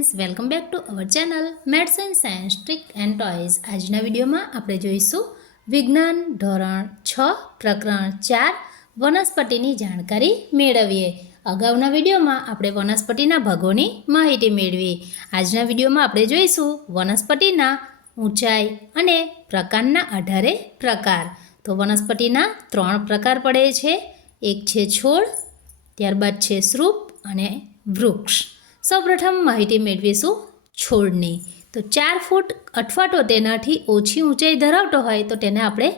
Friends, welcome back to our channel maths and science trick and toys. આજના વિડીયોમાં આપણે જોઈશું વિજ્ઞાન ધોરણ 6 પ્રકરણ 4 વનસ્પતિની જાણકારી મેળવીએ. અગાઉના વિડીયોમાં આપણે વનસ્પતિના ભાગોની માહિતી મેળવી. આજના વિડીયોમાં આપણે જોઈશું વનસ્પતિના ઊંચાઈ અને પ્રકારના આધારે પ્રકાર. તો વનસ્પતિના 3 પ્રકાર પડે છે. એક છે છોડ, ત્યારબાદ છે સૃપ અને વૃક્ષ. સૌપ્રથમ માહિતી મેળવીશું છોડની. તો 4 ફૂટ અથવા તો તેનાથી ઓછી ઊંચાઈ ધરાવતો હોય તો તેને આપણે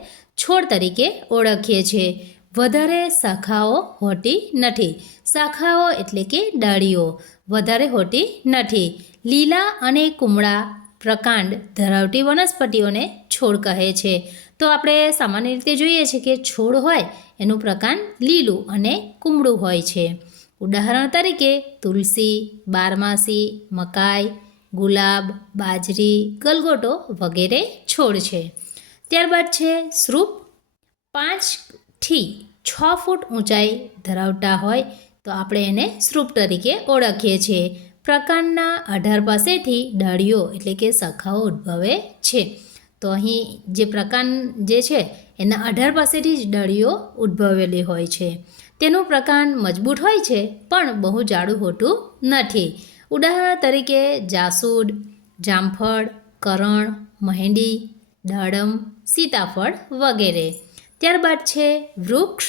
છોડ તરીકે ઓળખીએ છીએ. વધારે શાખાઓ હોતી નથી. શાખાઓ એટલે કે ડાળીઓ વધારે હોતી નથી. લીલા અને કુમળા પ્રકાંડ ધરાવતી વનસ્પતિઓને છોડ કહે છે. તો આપણે સામાન્ય રીતે જોઈએ છીએ કે છોડ હોય એનું પ્રકાંડ લીલું અને કુમળું હોય છે. ઉદાહરણ તરીકે તુલસી, બારમાસી, મકાઈ, ગુલાબ, બાજરી, ગલગોટો વગેરે છોડ છે. ત્યારબાદ છે સૃપ. 5 થી 6 ફૂટ ઊંચાઈ ધરાવતા હોય તો આપણે એને સૃપ તરીકે ઓળખીએ છીએ. પ્રકાંડના આધાર પાસેથી ડાળીઓ એટલે કે શાખાઓ ઉદ્ભવે છે. તો અહીં જે પ્રકાંડ જે છે એના આધાર પાસેથી જ ડાળીઓ ઉદ્ભવેલી હોય છે. તેનું પ્રકાંડ મજબૂત હોય છે પણ બહુ જાડું હોતું નથી. ઉદાહરણ તરીકે જાસૂદ, જામફળ, કરણ, મહેંદી, દાડમ, સીતાફળ વગેરે. ત્યારબાદ છે વૃક્ષ.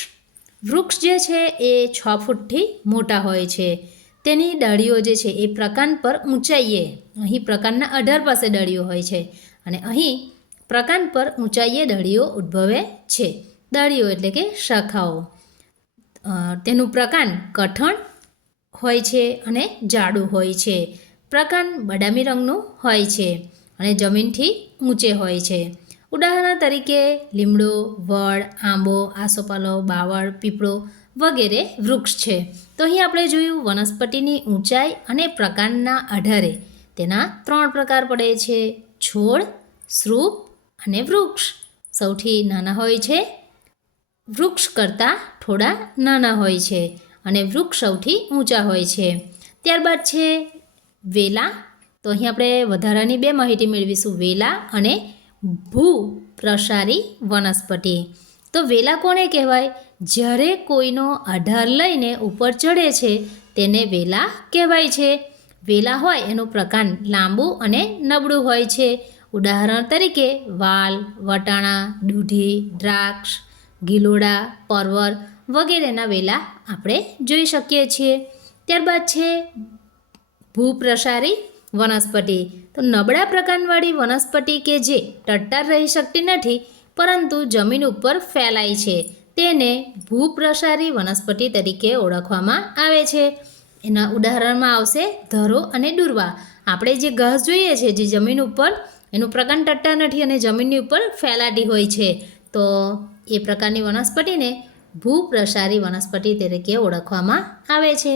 વૃક્ષ જે છે એ 6 ફૂટથી મોટા હોય છે. તેની ડાળીઓ જે છે એ પ્રકાંડ પર ઊંચાઈએ, અહીં પ્રકાંડના આધાર પાસે ડાળીઓ હોય છે અને અહીં પ્રકાંડ પર ઊંચાઈએ ડાળીઓ ઉદ્ભવે છે. ડાળીઓ એટલે કે શાખાઓ. તેનું પ્રકાંડ કઠણ હોય છે અને જાડું હોય છે. પ્રકાંડ બદામી રંગનું હોય છે અને જમીનથી ઊંચે હોય છે. ઉદાહરણ તરીકે લીમડો, વડ, આંબો, આસોપાલવ, બાવળ, પીપળો વગેરે વૃક્ષ છે. તો અહીં આપણે જોયું વનસ્પતિની ઊંચાઈ અને પ્રકાંડના આધારે તેના 3 પ્રકાર પડે છે: છોડ, સૃપ અને વૃક્ષ. સૌથી નાના હોય છે, વૃક્ષ કરતાં થોડા નાના હોય છે અને વૃક્ષ સૌથી ઊંચા હોય છે. ત્યારબાદ છે વેલા. તો અહીં આપણે વધારાની 2 માહિતી મેળવીશું: વેલા અને ભૂપ્રસારી વનસ્પતિ. તો વેલા કોને કહેવાય? જ્યારે કોઈનો આધાર લઈને ઉપર ચડે છે તેને વેલા કહેવાય છે. વેલા હોય એનું પ્રકાંડ લાંબુ અને નબળું હોય છે. ઉદાહરણ તરીકે વાલ, વટાણા, દૂધી, દ્રાક્ષ, ગિલોડા, પરવર વગેરેના વેલા આપણે જોઈ શકીએ છીએ. ત્યારબાદ છે ભૂપ્રસારી વનસ્પતિ. તો નબળા પ્રકાંડવાળી વનસ્પતિ કે જે ટટ્ટાર રહી શકતી નથી પરંતુ જમીન ઉપર ફેલાય છે તેને ભૂપ્રસારી વનસ્પતિ તરીકે ઓળખવામાં આવે છે. એના ઉદાહરણમાં આવશે ધરો અને દુર્વા. આપણે જે ઘાસ જોઈએ છે જે જમીન ઉપર એનું પ્રકાંડ ટટ્ટાર નથી અને જમીનની ઉપર ફેલાતી હોય છે તો એ પ્રકારની વનસ્પતિને ભૂપ્રસારી વનસ્પતિ તરીકે ઓળખવામાં આવે છે.